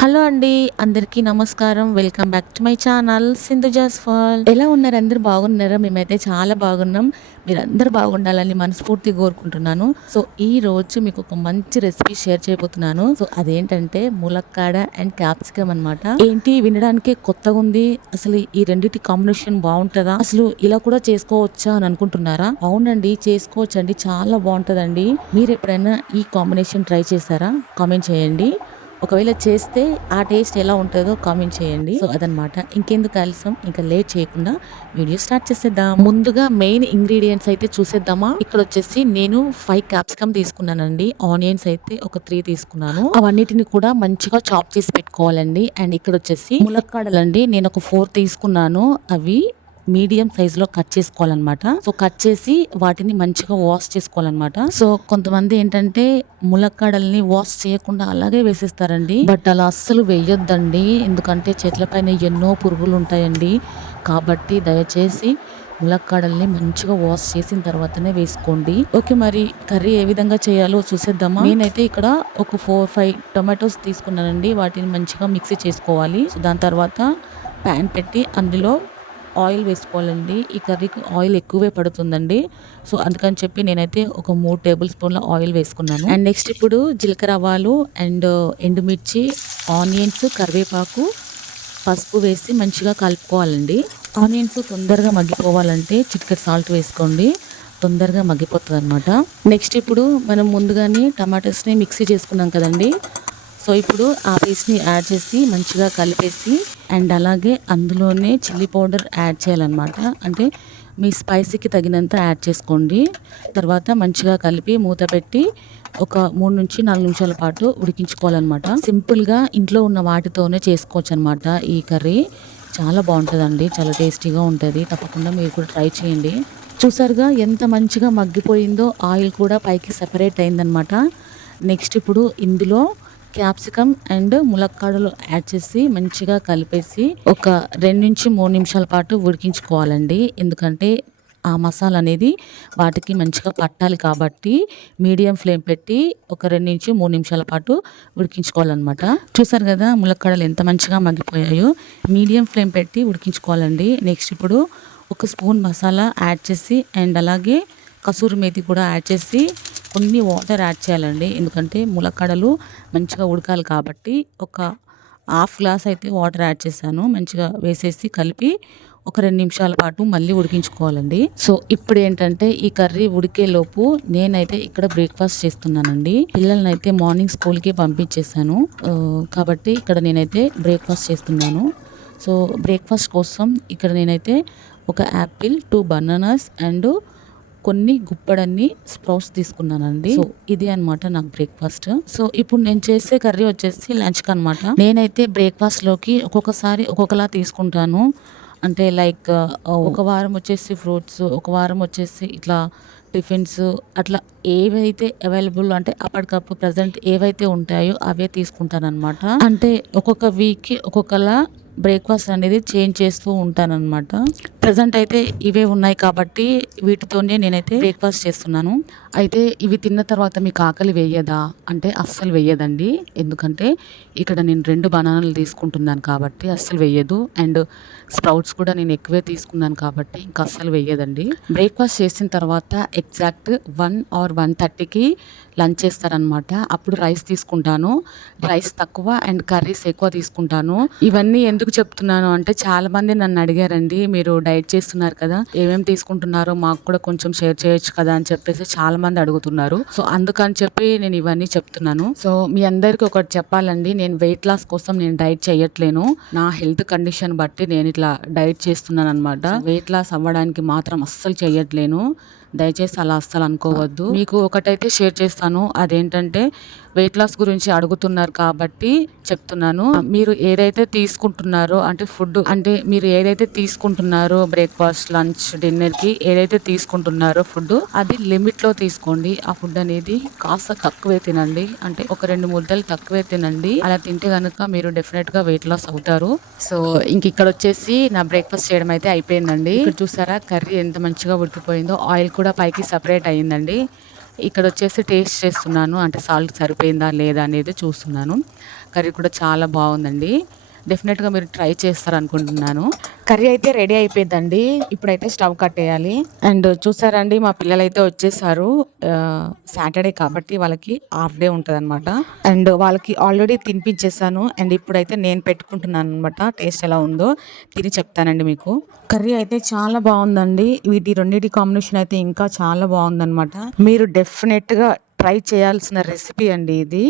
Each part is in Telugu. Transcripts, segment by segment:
హలో అండి అందరికీ నమస్కారం. Welcome back to my channel Sindhu జాస్ఫాల్ ఎలా ఉన్నారు? అందరు బాగున్నారా? మేమైతే చాలా బాగున్నాం. మీరు అందరు బాగుండాలని మనస్ఫూర్తి కోరుకుంటున్నాను. సో ఈ రోజు మీకు ఒక మంచి రెసిపీ షేర్ చేయబోతున్నాను. సో అదేంటంటే ములక్కాడ అండ్ క్యాప్సికమ్ అనమాట ఏంటి? వినడానికే కొత్తగా ఉంది. అసలు ఈ రెండింటి కాంబినేషన్ బాగుంటుందా? అసలు ఇలా కూడా చేసుకోవచ్చా అని అనుకుంటున్నారా? అవునండి చేసుకోవచ్చండి. చాలా బాగుంటుందండి. మీరు ఎప్పుడైనా ఈ కాంబినేషన్ ట్రై చేశారా? కామెంట్ చేయండి. ఒకవేళ చేస్తే ఆ టేస్ట్ ఎలా ఉంటుందో కామెంట్ చేయండి. సో అదనమాట. ఇంకెందుకు ఆలస్యం? ఇంకా లేట్ చేయకుండా వీడియో స్టార్ట్ చేసేద్దాం. ముందుగా మెయిన్ ఇంగ్రీడియంట్స్ అయితే చూసేద్దామా? ఇక్కడ వచ్చేసి నేను ఫైవ్ క్యాప్సికమ్ తీసుకున్నానండి. ఆనియన్స్ అయితే ఒక త్రీ తీసుకున్నాను. అవన్నిటిని కూడా మంచిగా చాప్ చేసి పెట్టుకోవాలండి. అండ్ ఇక్కడ వచ్చేసి ములక్కాడలండి. నేను ఒక ఫోర్ తీసుకున్నాను. అవి మీడియం సైజ్లో కట్ చేసుకోవాలన్నమాట. సో కట్ చేసి వాటిని మంచిగా వాష్ చేసుకోవాలన్నమాట. సో కొంతమంది ఏంటంటే ములక్కాడల్ని వాష్ చేయకుండా అలాగే వేసేస్తారండి. బట్ అలా అస్సలు వేయొద్దండి. ఎందుకంటే చెట్ల పైన ఎన్నో పురుగులు ఉంటాయండి. కాబట్టి దయచేసి ములక్కాడల్ని మంచిగా వాష్ చేసిన తర్వాతనే వేసుకోండి. ఓకే మరి కర్రీ ఏ విధంగా చేయాలో చూసేద్దామా? నేనైతే ఇక్కడ ఒక ఫోర్ ఫైవ్ టొమాటోస్ తీసుకున్నానండి. వాటిని మంచిగా మిక్సీ చేసుకోవాలి. సో దాని తర్వాత ప్యాన్ పెట్టి అందులో ఆయిల్ వేసుకోవాలండి. ఈ కర్రీకి ఆయిల్ ఎక్కువే పడుతుందండి. సో అందుకని చెప్పి నేనైతే ఒక మూడు టేబుల్ స్పూన్ల ఆయిల్ వేసుకున్నాను. అండ్ నెక్స్ట్ ఇప్పుడు జీలకర్ర ఆవాలు అండ్ ఎండుమిర్చి ఆనియన్స్ కరివేపాకు పసుపు వేసి మంచిగా కలుపుకోవాలండి. ఆనియన్స్ తొందరగా మగ్గిపోవాలంటే చిటికెట్ సాల్ట్ వేసుకోండి. తొందరగా మగ్గిపోతుంది అనమాట నెక్స్ట్ ఇప్పుడు మనం ముందుగానే టమాటోస్ని మిక్సీ చేసుకున్నాం కదండి. సో ఇప్పుడు ఆ పేస్ట్ని యాడ్ చేసి మంచిగా కలిపేసి అండ్ అలాగే అందులోనే చిల్లీ పౌడర్ యాడ్ చేయాలన్నమాట. అంటే మీ స్పైసీకి తగినంత యాడ్ చేసుకోండి. తర్వాత మంచిగా కలిపి మూత పెట్టి ఒక మూడు నుంచి నాలుగు నిమిషాల పాటు ఉడికించుకోవాలన్నమాట. సింపుల్గా ఇంట్లో ఉన్న వాటితోనే చేసుకోవచ్చు అనమాట ఈ కర్రీ. చాలా బాగుంటుందండి. చాలా టేస్టీగా ఉంటుంది. తప్పకుండా మీరు కూడా ట్రై చేయండి. చూసారుగా ఎంత మంచిగా మగ్గిపోయిందో. ఆయిల్ కూడా పైకి సెపరేట్ అయిందనమాట నెక్స్ట్ ఇప్పుడు ఇందులో క్యాప్సికమ్ అండ్ ములక్కాడలు యాడ్ చేసి మంచిగా కలిపేసి ఒక రెండు నుంచి మూడు నిమిషాల పాటు ఉడికించుకోవాలండి. ఎందుకంటే ఆ మసాలా అనేది వాటికి మంచిగా పట్టాలి కాబట్టి మీడియం ఫ్లేమ్ పెట్టి ఒక రెండు నుంచి మూడు నిమిషాల పాటు ఉడికించుకోవాలన్నమాట. చూసారు కదా ములక్కాడలు ఎంత మంచిగా మగ్గిపోయాయో. మీడియం ఫ్లేమ్ పెట్టి ఉడికించుకోవాలండి. నెక్స్ట్ ఇప్పుడు ఒక స్పూన్ మసాలా యాడ్ చేసి అండ్ అలాగే కసూరి మేతి కూడా యాడ్ చేసి కొన్ని వాటర్ యాడ్ చేయాలండి. ఎందుకంటే ములక్కడలు మంచిగా ఉడకాలి కాబట్టి ఒక హాఫ్ గ్లాస్ అయితే వాటర్ యాడ్ చేశాను. మంచిగా వేసేసి కలిపి ఒక రెండు నిమిషాల పాటు మళ్ళీ ఉడికించుకోవాలండి. సో ఇప్పుడు ఏంటంటే ఈ కర్రీ ఉడికేలోపు నేనైతే ఇక్కడ బ్రేక్ఫాస్ట్ చేస్తున్నానండి. పిల్లల్ని అయితే మార్నింగ్ స్కూల్కి పంపించేశాను. కాబట్టి ఇక్కడ నేనైతే బ్రేక్ఫాస్ట్ చేస్తున్నాను. సో బ్రేక్ఫాస్ట్ కోసం ఇక్కడ నేనైతే ఒక యాపిల్ టూ బనానాస్ అండ్ కొన్ని గుప్పడన్ని స్ప్రౌట్స్ తీసుకున్నానండి. సో ఇది అన్నమాట నాకు బ్రేక్ఫాస్ట్. సో ఇప్పుడు నేను చేసే కర్రీ వచ్చేసి లంచ్కి అనమాట నేనైతే బ్రేక్ఫాస్ట్లోకి ఒక్కొక్కసారి ఒక్కొక్కలా తీసుకుంటాను. అంటే లైక్ ఒక వారం వచ్చేసి ఫ్రూట్స్ ఒక వారం వచ్చేసి ఇట్లా టిఫిన్స్ అట్లా ఏవైతే అవైలబుల్ అంటే అప్పటికప్పుడు ప్రజెంట్ ఏవైతే ఉంటాయో అవే తీసుకుంటాను అనమాట అంటే ఒక్కొక్క వీక్కి ఒక్కొక్కలా బ్రేక్ఫాస్ట్ అనేది చేంజ్ చేస్తూ ఉంటానన్నమాట. ప్రజెంట్ అయితే ఇవే ఉన్నాయి కాబట్టి వీటితోనే నేనైతే బ్రేక్ఫాస్ట్ చేస్తున్నాను. అయితే ఇవి తిన్న తర్వాత మీకు ఆకలి వేయదా? అంటే అస్సలు వేయదండి. ఎందుకంటే ఇక్కడ నేను రెండు బనానాలు తీసుకుంటున్నాను కాబట్టి అస్సలు వేయదు. అండ్ స్ప్రౌట్స్ కూడా నేను ఎక్కువే తీసుకున్నాను కాబట్టి ఇంకా అస్సలు వేయదండి. బ్రేక్ఫాస్ట్ చేసిన తర్వాత ఎగ్జాక్ట్ వన్ ఆర్ వన్ థర్టీకి లంచ్ చేస్తారనమాట అప్పుడు రైస్ తీసుకుంటాను. రైస్ తక్కువ అండ్ కర్రీస్ ఎక్కువ తీసుకుంటాను. ఇవన్నీ ఎందుకు చెప్తున్నాను అంటే చాలా మంది నన్ను అడిగారండి మీరు డైట్ చేస్తున్నారు కదా ఏమేమి తీసుకుంటున్నారో మాకు కూడా కొంచెం షేర్ చేయొచ్చు కదా అని చెప్పేసి చాలా మంది అడుగుతున్నారు. సో అందుకని చెప్పి నేను ఇవన్నీ చెప్తున్నాను. సో మీ అందరికీ ఒకటి చెప్పాలండి నేను వెయిట్ లాస్ కోసం నేను డైట్ చేయట్లేను. నా హెల్త్ కండిషన్ బట్టి నేను ఇట్లా డైట్ చేస్తున్నాను అనమాట వెయిట్ లాస్ అవ్వడానికి మాత్రం అస్సలు చేయట్లేను. దయచేసి అలా అస్సలు అనుకోవద్దు. మీకు ఒకటైతే షేర్ చేస్తాను. అదేంటంటే వెయిట్ లాస్ గురించి అడుగుతున్నారు కాబట్టి చెప్తున్నాను. మీరు ఏదైతే తీసుకుంటున్నారో అంటే ఫుడ్ అంటే మీరు ఏదైతే తీసుకుంటున్నారో బ్రేక్ఫాస్ట్ లంచ్ డిన్నర్కి ఏదైతే తీసుకుంటున్నారో ఫుడ్ అది లిమిట్లో తీసుకోండి. ఆ ఫుడ్ అనేది కాస్త తక్కువే తినండి. అంటే ఒక రెండు ముద్దలు తక్కువే తినండి. అలా తింటే కనుక మీరు డెఫినెట్గా వెయిట్ లాస్ అవుతారు. సో ఇంక ఇక్కడ వచ్చేసి నా బ్రేక్ఫాస్ట్ చేయడం అయితే అయిపోయిందండి. ఇక్కడ చూసారా కర్రీ ఎంత మంచిగా ఉడికిపోయిందో ఆయిల్ కూడా పైకి సపరేట్ అయ్యిందండి. ఇక్కడ వచ్చేసి టేస్ట్ చేస్తున్నాను. అంటే సాల్ట్ సరిపోయిందా లేదా అనేది చూస్తున్నాను. కర్రీ కూడా చాలా బాగుందండి. డెఫినెట్గా మీరు ట్రై చేస్తారనుకుంటున్నాను. కర్రీ అయితే రెడీ అయిపోయిందండి. ఇప్పుడైతే స్టవ్ కట్టేయాలి అండ్ చూసారండి మా పిల్లలు అయితే వచ్చేసారు సాటర్డే కాబట్టి వాళ్ళకి హాఫ్ డే ఉంటుంది అనమాట అండ్ వాళ్ళకి ఆల్రెడీ తినిపించేసాను. అండ్ ఇప్పుడైతే నేను పెట్టుకుంటున్నాను అనమాట టేస్ట్ ఎలా ఉందో తిని చెప్తానండి మీకు. కర్రీ అయితే చాలా బాగుందండి. వీటి రెండింటి కాంబినేషన్ అయితే ఇంకా చాలా బాగుందనమాట మీరు డెఫినెట్గా ట్రై చేయాల్సిన రెసిపీ అండి ఇది.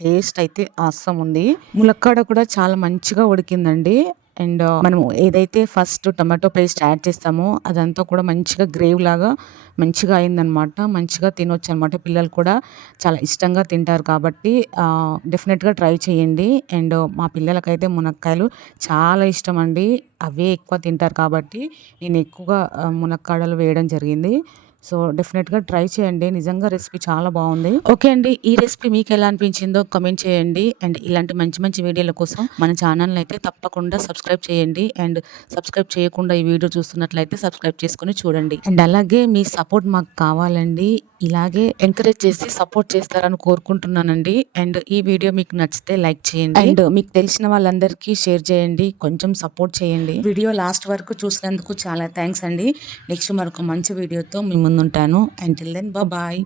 టేస్ట్ అయితే ఆసం ఉంది. ములక్కాడ కూడా చాలా మంచిగా ఉడికిందండి. అండ్ uh, మనం ఏదైతే ఫస్ట్ టమాటో పేస్ట్ యాడ్ చేస్తామో అదంతా కూడా మంచిగా గ్రేవ్ లాగా మంచిగా అయిందనమాట. మంచిగా తినొచ్చు అనమాట పిల్లలు కూడా. చాలా ఇష్టంగా తింటారు కాబట్టి uh, డెఫినెట్గా ట్రై చేయండి. అండ్ uh, మా పిల్లలకైతే మునక్కాయలు చాలా ఇష్టం అండి అవే ఎక్కువ తింటారు కాబట్టి నేను ఎక్కువగా మునక్కాడలు వేయడం జరిగింది. సో డెఫినెట్గా ట్రై చేయండి. నిజంగా రెసిపీ చాలా బాగుంది. ఓకే అండి. ఈ రెసిపీ మీకు ఎలా అనిపించిందో కమెంట్ చేయండి. అండ్ ఇలాంటి మంచి మంచి వీడియోల కోసం మన ఛానల్ని అయితే తప్పకుండా సబ్స్క్రైబ్ చేయండి. అండ్ సబ్స్క్రైబ్ చేయకుండా ఈ వీడియో చూస్తున్నట్లయితే సబ్స్క్రైబ్ చేసుకొని చూడండి. అండ్ అలాగే మీ సపోర్ట్ మాకు కావాలండి. ఇలాగే ఎంకరేజ్ చేసి సపోర్ట్ చేస్తారని కోరుకుంటున్నానండి. అండ్ ఈ వీడియో మీకు నచ్చితే లైక్ చేయండి. అండ్ మీకు తెలిసిన వాళ్ళందరికీ షేర్ చేయండి. కొంచెం సపోర్ట్ చేయండి. వీడియో లాస్ట్ వరకు చూసినందుకు చాలా థ్యాంక్స్ అండి. నెక్స్ట్ మరొక మంచి వీడియోతో మీ ముందుంటాను అంటిల్ దెన్ బాయ్